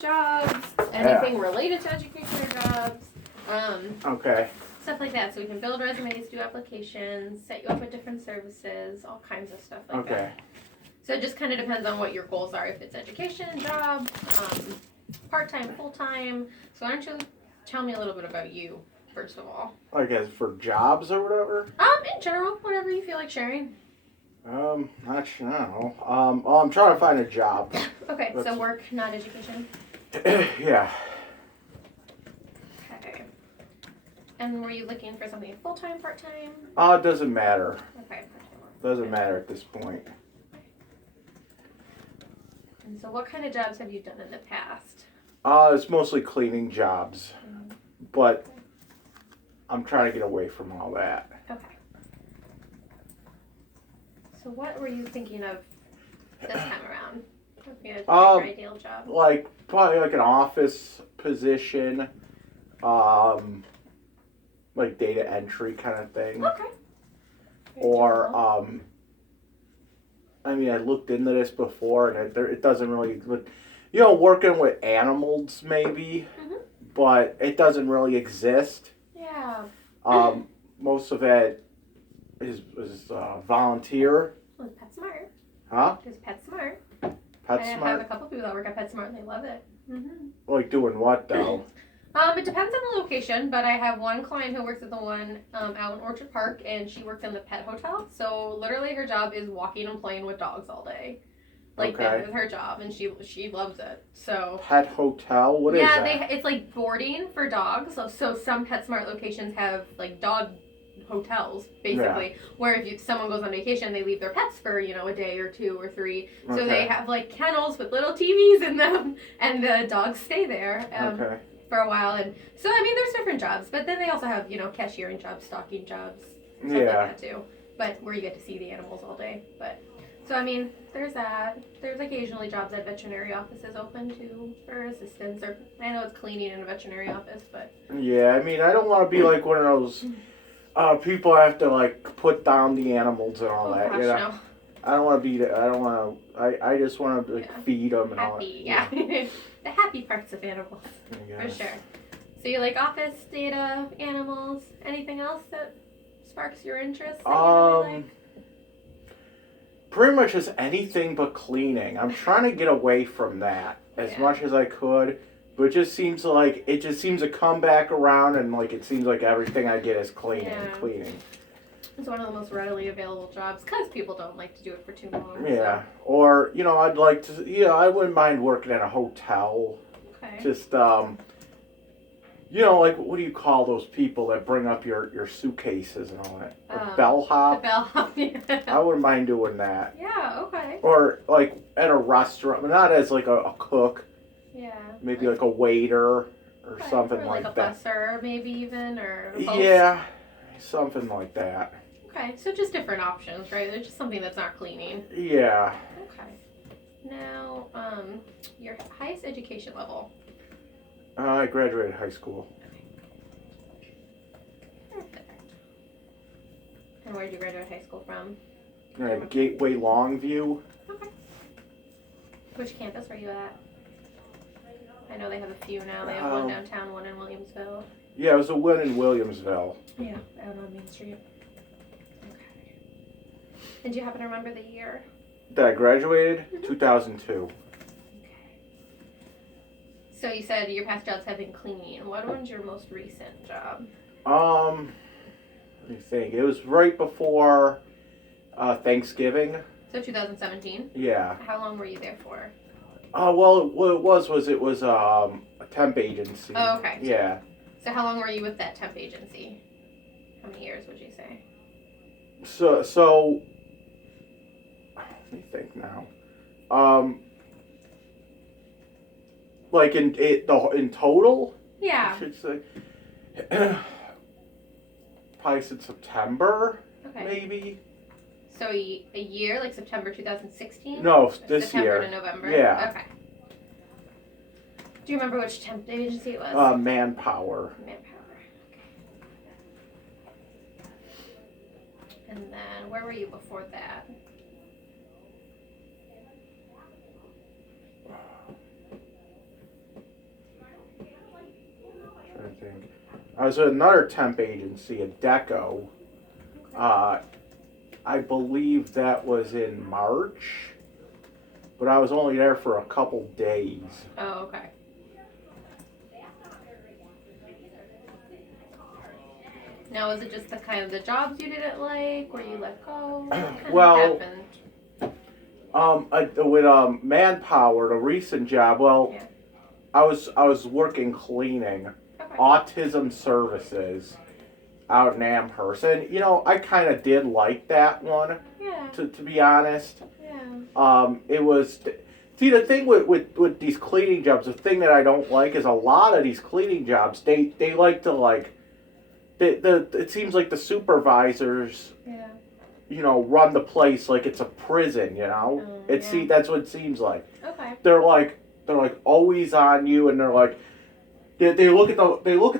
jobs, anything related to education or jobs. Okay. Stuff like that. So we can build resumes, do applications, set you up with different services, all kinds of stuff like that. So it just kind of depends on what your goals are. If it's education, job, part-time, full-time. So why don't you tell me a little bit about you, first of all. I guess for jobs or whatever? In general, whatever you feel like sharing. Not sure. I don't know. Well, I'm trying to find a job. Okay, so work, not education. Yeah. Okay. And were you looking for something full-time, part-time? It doesn't matter. Okay. Doesn't matter at this point. And so what kind of jobs have you done in the past? It's mostly cleaning jobs, but I'm trying to get away from all that. Okay. So what were you thinking of this time around? Would be your ideal job. Probably like an office position, like data entry kind of thing. Okay. Or I mean, I looked into this before, and it doesn't really, working with animals maybe, but it doesn't really exist. Yeah. Most of it is volunteer. Well, it's PetSmart. Huh? It's PetSmart. PetSmart. I have a couple people that work at PetSmart, and they love it. Like doing what though? It depends on the location, but I have one client who works at the one out in Orchard Park, and she works in the pet hotel. So literally, her job is walking and playing with dogs all day. That is her job, and she loves it. So pet hotel, what is that? Yeah, it's like boarding for dogs. So some PetSmart locations have like dog hotels, basically, where if someone goes on vacation, they leave their pets for a day or 2 or 3. So they have like kennels with little TVs in them, and the dogs stay there. For a while, and so I mean, there's different jobs, but then they also have cashiering jobs, stocking jobs, stuff like that too. But where you get to see the animals all day. But so I mean, there's that. There's occasionally jobs at veterinary offices open too for assistants, or I know it's cleaning in a veterinary office, but yeah, I mean, I don't want to be like one of those people have to like put down the animals and all that. Gosh, no. I don't want to be. I don't want to. I just want to feed them and all that. Yeah. The happy parts of animals, for sure. So you like office, data, animals, anything else that sparks your interest that you really like? Pretty much just anything but cleaning. I'm trying to get away from that as much as I could, but it just seems to come back around, and like it seems like everything I get is cleaning. It's one of the most readily available jobs because people don't like to do it for too long. Yeah. So. Or, I'd like to, I wouldn't mind working at a hotel. Okay. Just, like, what do you call those people that bring up your suitcases and all that? A bellhop? The bellhop, yeah. I wouldn't mind doing that. Yeah, okay. Or, like, at a restaurant, but not as, like, a cook. Yeah. Maybe, like, a waiter or something or like that. Like a busser, maybe even, or a host. Yeah, something like that. Okay, so just different options, right? There's just something that's not cleaning. Yeah. Okay. Now, your highest education level. I graduated high school. Okay. Perfect. And where did you graduate high school from? Gateway Longview. Okay. Which campus were you at? I know they have a few now. They have one downtown, one in Williamsville. Yeah, it was a one in Williamsville. Yeah, out on Main Street. Okay. And do you happen to remember the year? That I graduated? 2002. Okay. So you said your past jobs have been cleaning. What one's your most recent job? Let me think. It was right before Thanksgiving. So 2017? Yeah. How long were you there for? Well, what it was a temp agency. Oh, okay. Yeah. So how long were you with that temp agency? How many years would you say? So let me think now. Like in total? Yeah. I should say. Probably since September. Okay. Maybe. So a year, like September 2016? No, this September year. to November? Yeah. Okay. Do you remember which temp agency it was? Manpower. Okay. And then where were you before that? think. I was at another temp agency, a Deco. I believe that was in March, but I was only there for a couple days. Oh, okay. Now, was it just the kind of the jobs you didn't like? Were you let go? What kind of Well, happened? with Manpower, the recent job. Well, Yeah. I was working cleaning, Okay. autism services, out in Amherst, and I kind of did like that one. Yeah. To be honest, Yeah. it was. See, the thing with these cleaning jobs, the thing that I don't like is a lot of these cleaning jobs. They like to like. It seems like the supervisors. Yeah. Run the place like it's a prison. Yeah. That's what it seems like. Okay. They're like always on you, and they're like. They look at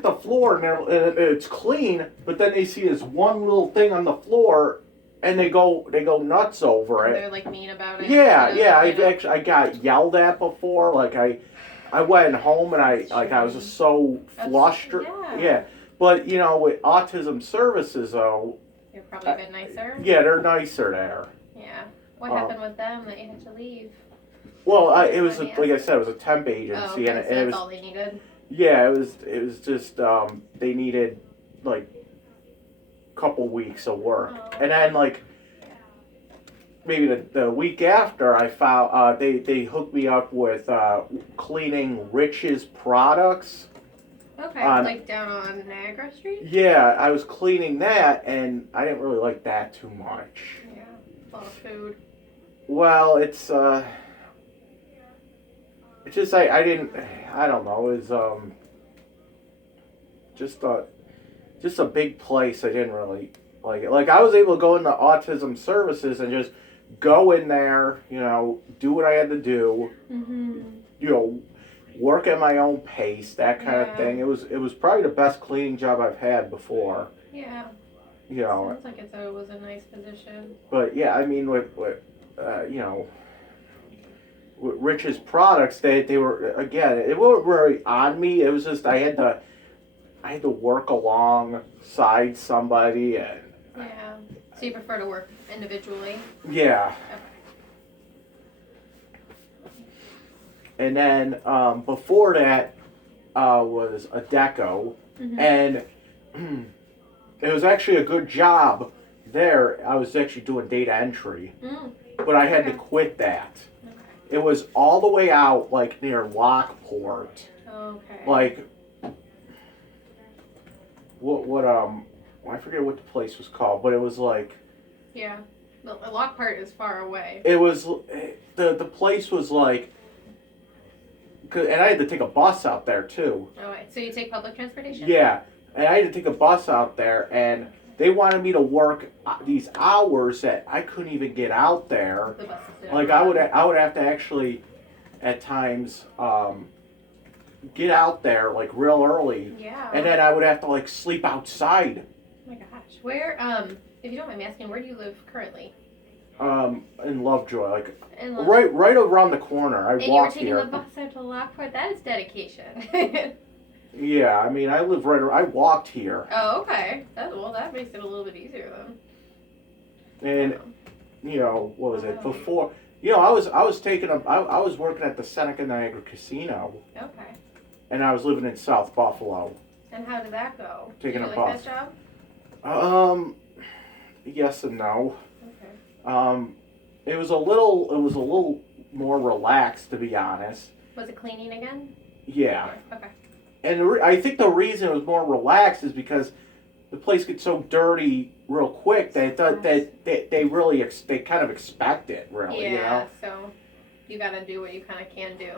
the floor and it's clean, but then they see this one little thing on the floor, and they go nuts over And it. they're like mean about it. Yeah. I got yelled at before. Like I went home and I was just so flustered. Yeah. But with autism services though, they're probably a bit nicer. Yeah, they're nicer there. Yeah. What happened with them that you had to leave? Well, it was like I said, it was a temp agency, oh, okay. and So it was all they needed. Yeah, it was just they needed like a couple weeks of work, and then like maybe the week after I found they hooked me up with cleaning Rich's products. Okay, like down on Niagara Street. Yeah, I was cleaning that, and I didn't really like that too much. Yeah, a lot of food. Well, it's just I don't know, it's just a big place. I didn't really like it. Like I was able to go into autism services and just go in there, do what I had to do, work at my own pace, that kind of thing. It was probably the best cleaning job I've had before. Yeah. Sounds like it was a nice position. But yeah, I mean with with Rich's products, they were, again, it wasn't really on me. It was just I had to work alongside somebody, and yeah. So you prefer to work individually? Yeah. Okay. And then before that was a Deco, and it was actually a good job there. I was actually doing data entry, but I had to quit that. It was all the way out, like near Lockport. Okay. Like, I forget what the place was called, but it was like. Yeah, the Lockport is far away. It was the place was like. And I had to take a bus out there too. Oh, wait. So you take public transportation? Yeah, and I had to take a bus out there, and they wanted me to work these hours that I couldn't even get out there. The buses did. Like I would have to actually, at times, get out there like real early. Yeah. And then I would have to like sleep outside. Oh my gosh, where if you don't mind me asking, where do you live currently? In Lovejoy, like in Lovejoy. right around the corner. And walk here. you were taking the bus out to Lockport. That is dedication. Yeah, I mean, I live I walked here. Oh, okay. That makes it a little bit easier And then. what was it before? I was working at the Seneca Niagara Casino. Okay. And I was living in South Buffalo. And how did that go? Taking did you a like bus. that job? Yes and no. Okay. It was a little more relaxed, to be honest. Was it cleaning again? Yeah. Okay. And I think the reason it was more relaxed is because the place gets so dirty real quick that they kind of expect it, really. Yeah. So you got to do what you kind of can do.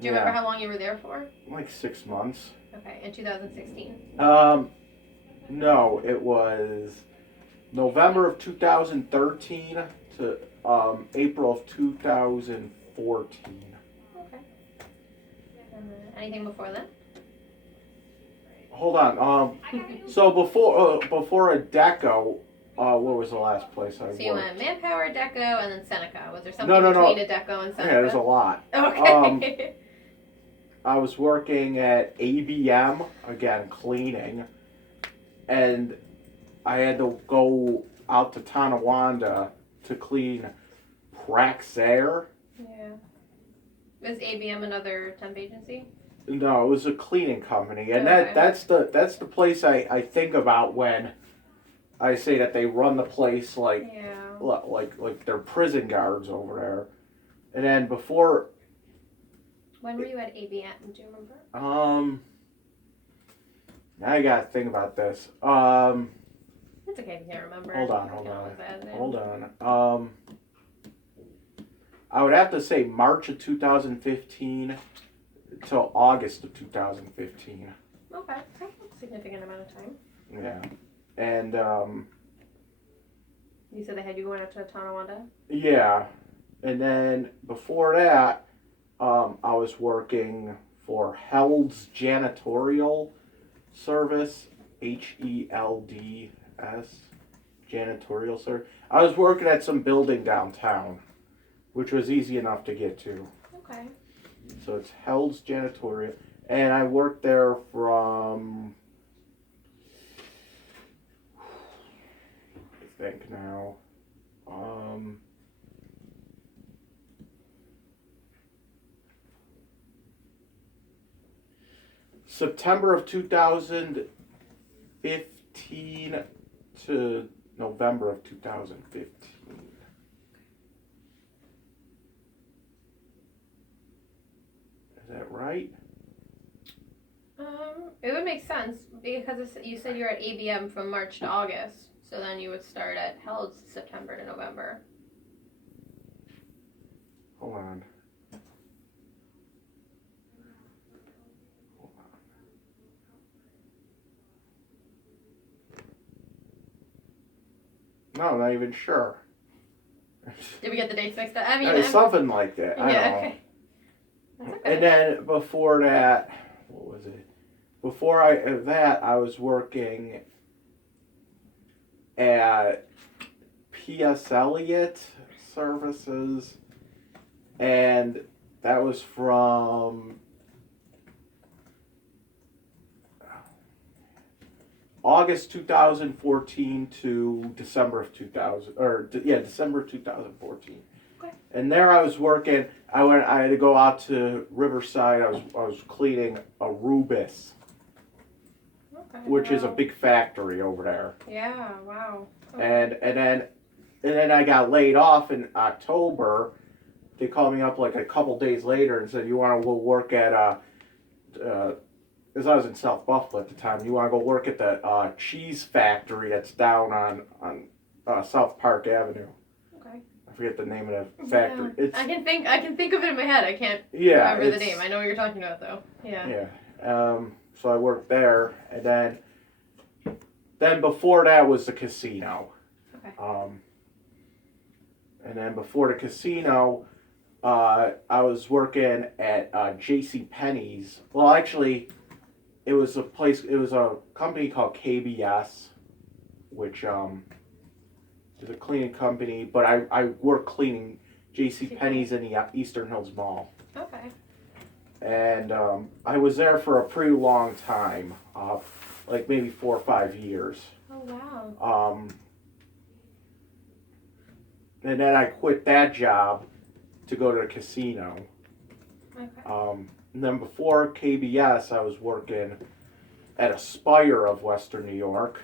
Do you remember how long you were there for? Like 6 months. Okay, in 2016. No, it was November of 2013 to April of 2014. Okay. Anything before then? Hold on. So before a Deco, what was the last place I worked? So you went Manpower, Deco, and then Seneca. Was there something No. between a Deco and Seneca? Yeah, there's a lot. Okay. I was working at ABM, again, cleaning, and I had to go out to Tonawanda to clean Praxair. Yeah. Is ABM another temp agency? No, it was a cleaning company, and Okay. that's the place I think about when I say that they run the place like they're prison guards over there. And then before. When were you at ABM? Do you remember? Now I gotta think about this. It's okay if you can't remember. Hold on. I would have to say March of 2015 till August of 2015. Okay, that's a significant amount of time. Yeah, and You said they had you going up to Tonawanda? Yeah, and then before that, I was working for Held's Janitorial Service, HELDS, Janitorial Service. I was working at some building downtown, which was easy enough to get to. Okay. So it's Held's Janitorial, and I worked there from, I think now, September of 2015 to November of 2015. Is that right? It would make sense because you said you were at ABM from March to August, so then you would start at Hell's September to November. Hold on. No, I'm not even sure. Did we get the dates mixed up? I mean, It's something like that. I don't know. Okay. That's okay. And then before that, what was it? Before I was working at P.S. Elliott Services, and that was from August 2014 to December of 2014. Okay. And there I was working. I had to go out to Riverside. I was cleaning Arubis, which is a big factory over there. Yeah. Wow. Okay. And then I got laid off in October. They called me up like a couple days later and said, "You want to go work at because I was in South Buffalo at the time. You want to go work at the cheese factory that's down on South Park Avenue." Okay. I forget the name of the factory. Yeah. It's, I can think of it in my head. I can't remember the name. I know what you're talking about though. Yeah. Yeah. So I worked there, and then before that was the casino. Okay. And then before the casino, I was working at J.C. Penney's. Well, actually, it was a company called KBS, which is a cleaning company. But I worked cleaning J.C. Penney's in the Eastern Hills Mall. Okay. And I was there for a pretty long time, like maybe 4 or 5 years. Oh wow. And then I quit that job to go to the casino. Okay. And then before KBS, I was working at Aspire of Western New York,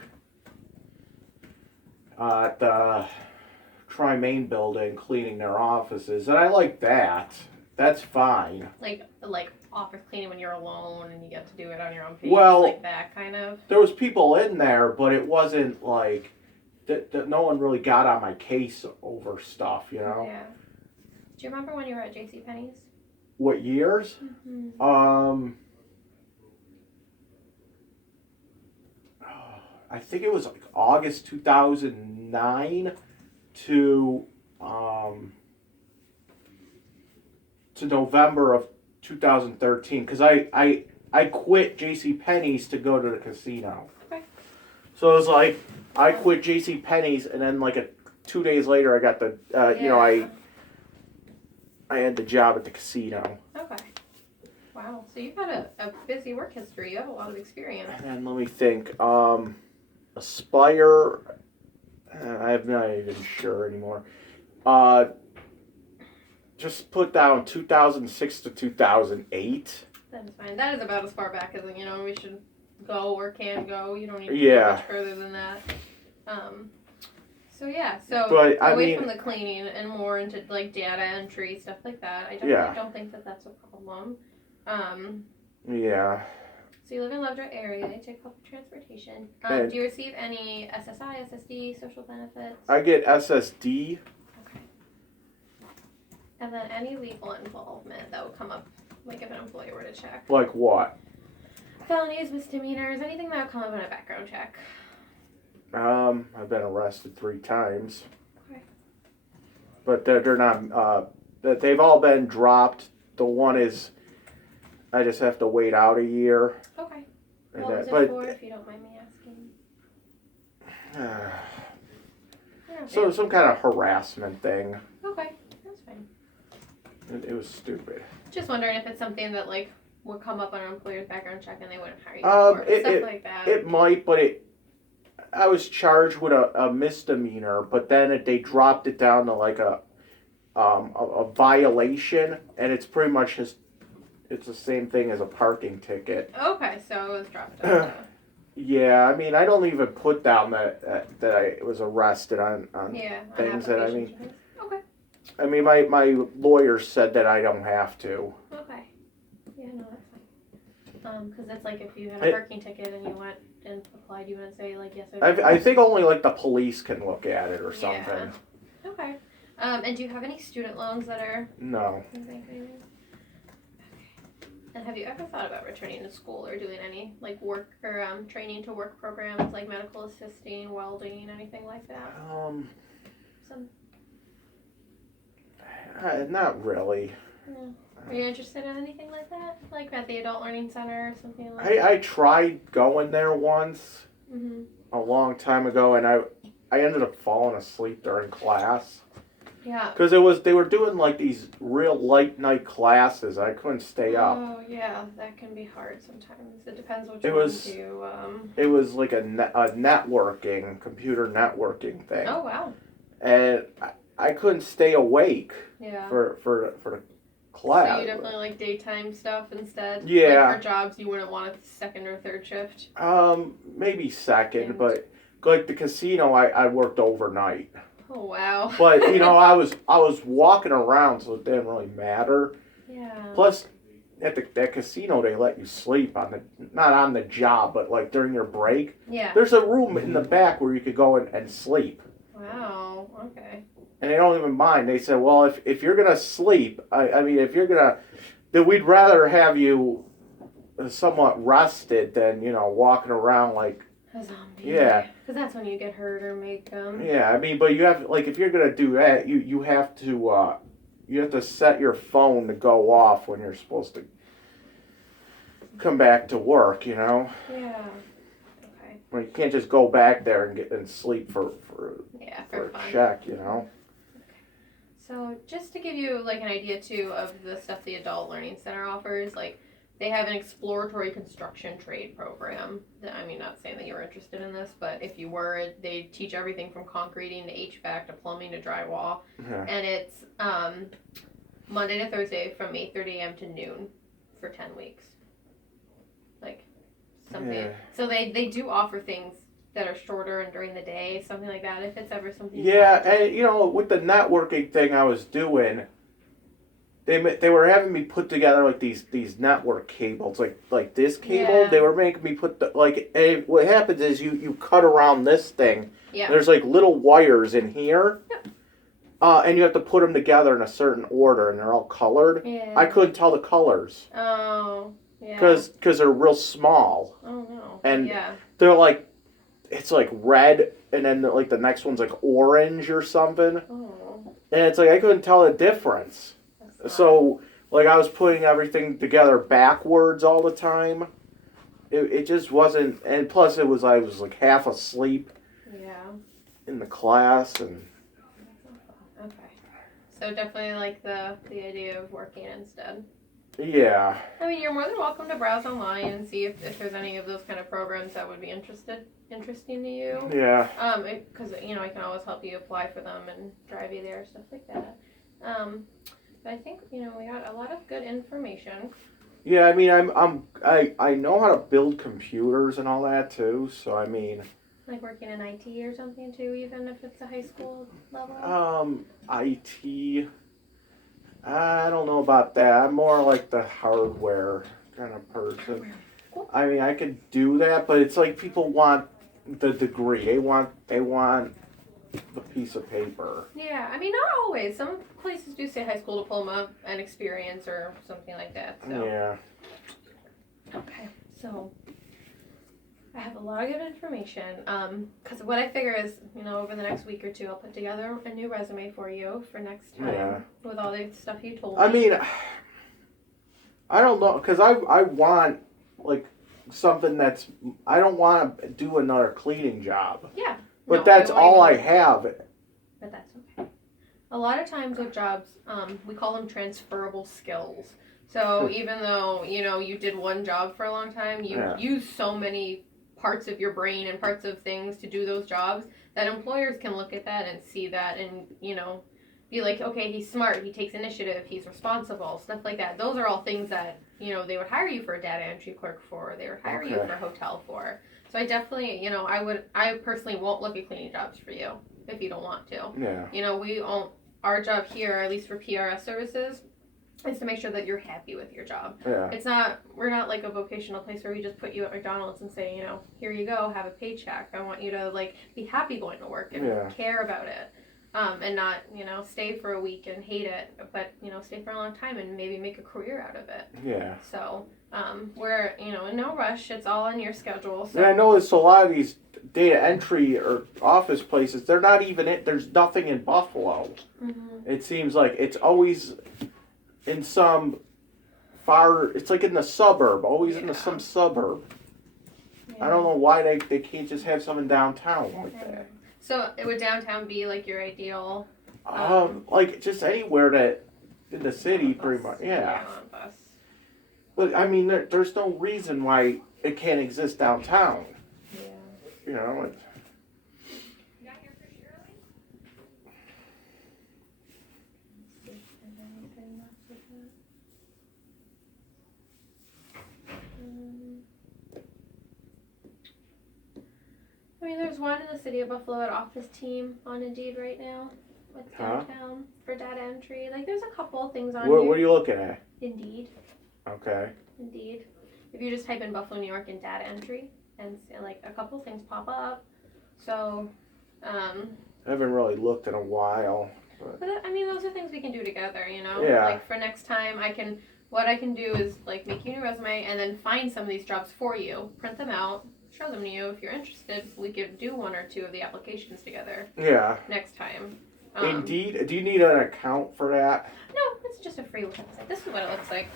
at the Tri-Main building, cleaning their offices, and I like that. That's fine. Like office cleaning when you're alone and you get to do it on your own pace, Well, like that kind of. There was people in there, but it wasn't like that. No one really got on my case over stuff, you know. Yeah. Do you remember when you were at J.C. Penney's? What years? Mm-hmm. I think it was like August 2009 to November of 2013, because I quit J.C. Penney's to go to the casino. Okay. So it was like I quit J.C. Penney's, and then like 2 days later I got the I had the job at the casino. Okay. wow. So you've had a busy work history. You have a lot of experience. And let me think. Aspire. I'm not even sure anymore. Just put down 2006 to 2008. That's fine. That is about as far back as we should go or can go. You don't need to Yeah. go much further than that. So yeah. So But, away from the cleaning and more into like data entry, stuff like that. I definitely don't think that that's a problem. Yeah. So you live in Lovejoy area. You take public transportation. Do you receive any SSI, SSD, social benefits? I get SSD. Okay. And then any legal involvement that would come up, like if an employer were to check. Like what? Felonies, misdemeanors, anything that would come up in a background check. I've been arrested 3 times. Okay. But they're not. They've all been dropped. The one is, I just have to wait out a year. Okay. What was it for, if you don't mind me asking? So some kind of harassment thing. Okay, that's fine. It was stupid. Just wondering if it's something that like would come up on an employer's background check and they wouldn't hire you for stuff like that. It might, but I was charged with a misdemeanor, but then they dropped it down to like a violation, and it's pretty much just it's the same thing as a parking ticket. Okay, so it was dropped down. Yeah, I mean, I don't even put down that I was arrested on things that I mean. Okay. I mean, my lawyer said that I don't have to. Okay. Yeah, no, that's fine. Because it's like if you had a parking ticket and you went and applied, you wouldn't say like yes or no. I think only like the police can look at it or something. Yeah. Okay. And do you have any student loans that are? No. Okay. And have you ever thought about returning to school or doing any like work or training to work programs like medical assisting, welding, anything like that? Not really. No. Are you interested in anything like that? Like at the Adult Learning Center or something like that? I tried going there once a long time ago, and I ended up falling asleep during class. Yeah. Because they were doing like these real light night classes. I couldn't stay up. Oh yeah, that can be hard sometimes. It depends what you're into. It was like a networking, computer networking thing. Oh wow. And I couldn't stay awake. Yeah. For the class. So you definitely like daytime stuff instead? Yeah. Like for jobs you wouldn't want a second or third shift? Maybe second, but like the casino, I worked overnight. Oh wow. But I was walking around, so it didn't really matter. Yeah. Plus, at that casino, they let you sleep not on the job, but like during your break. Yeah. There's a room in the back where you could go and sleep. Wow. Okay. And they don't even mind. They said, well, if you're gonna sleep, I mean, if you're gonna, then we'd rather have you somewhat rested than walking around like a zombie. Yeah. Because that's when you get hurt or make Yeah, I mean, but you have like if you're gonna do that, you have to set your phone to go off when you're supposed to come back to work. Yeah. Okay. Well, you can't just go back there and sleep for fun. check. Okay. So just to give you like an idea too of the stuff the Adult Learning Center offers, like. They have an exploratory construction trade program. I mean, not saying that you were interested in this, but if you were, they teach everything from concreting to HVAC to plumbing to drywall. Yeah. And it's Monday to Thursday from 8:30 a.m. to noon for 10 weeks. Like something. Yeah. So they do offer things that are shorter and during the day, something like that, if it's ever something. Yeah, and with the networking thing I was doing, They were having me put together like these network cables, like this cable. Yeah. They were making me put what happens is you cut around this thing. Yeah. There's like little wires in here. Yep. And you have to put them together in a certain order, and they're all colored. Yeah. I couldn't tell the colors. Oh. Yeah. Because they're real small. Oh no. And yeah. they're like, it's like red, and then like the next one's like orange or something. Oh. And it's like I couldn't tell the difference. So, like, I was putting everything together backwards all the time. It just wasn't, and plus I was like half asleep. Yeah. In the class and. Okay. So definitely like the idea of working instead. Yeah. I mean, you're more than welcome to browse online and see if there's any of those kind of programs that would be interesting to you. Yeah. Because I can always help you apply for them and drive you there, stuff like that. But I think we got a lot of good information. Yeah, I mean, I know how to build computers and all that too. So I mean. Like working in IT or something too, even if it's a high school level. IT. I don't know about that. I'm more like the hardware kind of person. Cool. I mean, I could do that, but it's like people want the degree. They want the piece of paper. Yeah, I mean, not always. Some places do say high school diploma and experience or something like that. So. Yeah. Okay, so I have a lot of good information. Because what I figure is, over the next week or two, I'll put together a new resume for you for next time with all the stuff you told me. I mean, I don't know, because I want, like, something that's, I don't want to do another cleaning job. Yeah. But that's all I have. But that's okay. A lot of times with jobs, we call them transferable skills. So even though, you did one job for a long time, you use so many parts of your brain and parts of things to do those jobs that employers can look at that and see that and, be like, okay, he's smart, he takes initiative, he's responsible, stuff like that. Those are all things that, they would hire you for a data entry clerk for, they would hire you for a hotel for. So I definitely, I personally won't look at cleaning jobs for you if you don't want to. Yeah. Our job here, at least for PRS services, is to make sure that you're happy with your job. Yeah. We're not like a vocational place where we just put you at McDonald's and say, here you go, have a paycheck. I want you to be happy going to work and care about it. And not, stay for a week and hate it, but, stay for a long time and maybe make a career out of it. Yeah. So, we're, in no rush. It's all on your schedule. So. And I noticed a lot of these data entry or office places, they're not even there's nothing in Buffalo. Mm-hmm. It seems like it's always in some it's like in the suburb, always in some suburb. Yeah. I don't know why they can't just have something downtown like that. So would downtown be like your ideal? Like just anywhere that in the city, pretty much. Yeah. On bus. But I mean, there's no reason why it can't exist downtown. Yeah. It's. You got here for Shirley? I mean, there's one in the city of Buffalo at Office Team on Indeed right now. With downtown for data entry. Like, there's a couple things on here. What are you looking at? Indeed. Okay. Indeed. If you just type in Buffalo, New York and data entry, and a couple things pop up. So, I haven't really looked in a while. But I mean, those are things we can do together, Yeah. Like, for next time, what I can do is, make you a new resume and then find some of these jobs for you, print them out, show them to you. If you're interested, we could do one or two of the applications together. Yeah. Next time. Indeed. Do you need an account for that? No, it's just a free website. This is what it looks like.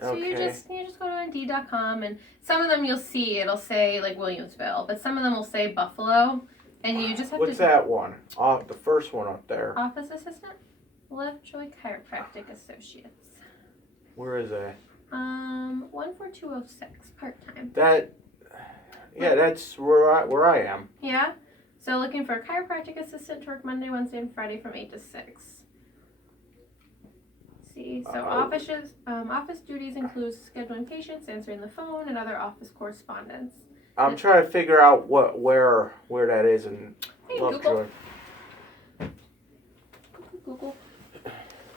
So okay. you just go to Indeed.com, and some of them you'll see it'll say Williamsville, but some of them will say Buffalo, and you just have What's that one? The first one up there. Office assistant, Lovejoy Chiropractic Associates. Where is that? 14206 part-time. That's where I am. Yeah. So looking for a chiropractic assistant to work Monday, Wednesday, and Friday from 8 to 6. See, so office duties include scheduling patients, answering the phone, and other office correspondence. I'm trying to figure out where that is in Lovejoy. Google.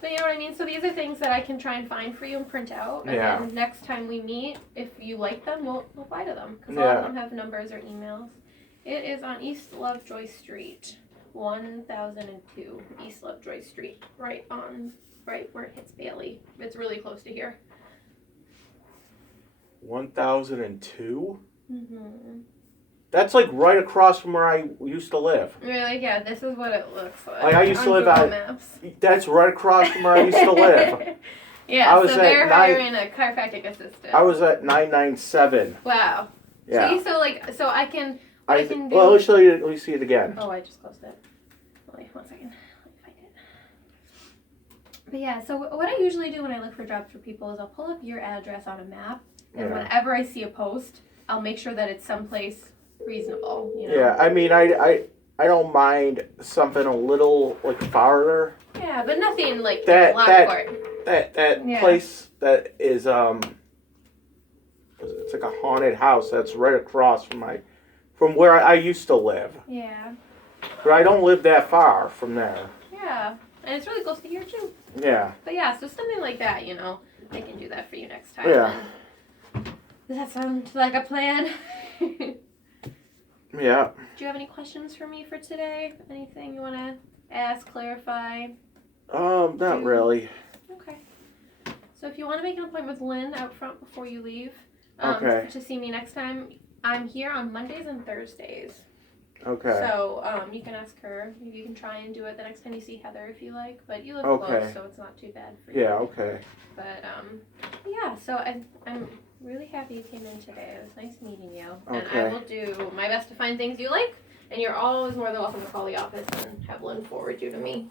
But you know what I mean? So these are things that I can try and find for you and print out. And then next time we meet, if you like them, we'll apply to them. Because all of them have numbers or emails. It is on East Lovejoy Street, 1002 East Lovejoy Street, right where it hits Bailey. It's really close to here. 1002? Mm-hmm. That's right across from where I used to live. Really? Yeah, this is what it looks like. I used to live Google Maps. That's right across from where I used to live. Yeah, so they're hiring a chiropractic assistant. I was at 997. Wow. Yeah. See, so I can do... Well, let me see it again. Oh, I just closed it. Wait, 1 second. Let me find But yeah, so what I usually do when I look for jobs for people is I'll pull up your address on a map, and Yeah. whenever I see a post, I'll make sure that it's someplace reasonable. You know? Yeah, I mean, I don't mind something a little like farther. Yeah, but nothing like That Yeah. place that is it's like a haunted house that's right across from where I used to live. Yeah. But I don't live that far from there. Yeah, and it's really close to here too. Yeah. But yeah, so something like that, you know, I can do that for you next time. Yeah. Does that sound like a plan? Yeah. Do you have any questions for me for today? Anything you want to ask, clarify? Not really. Okay. So if you want to make an appointment with Lynn out front before you leave, Okay. to see me next time, I'm here on Mondays and Thursdays. Okay. So you can ask her. You can try and do it the next time you see Heather if you like. But you live Okay. close, so it's not too bad for you. Yeah, okay. But yeah. So I'm really happy you came in today. It was nice meeting you. And I Okay. will do my best to find things you like. And you're always more than welcome to call the office and have Lynn forward you to me.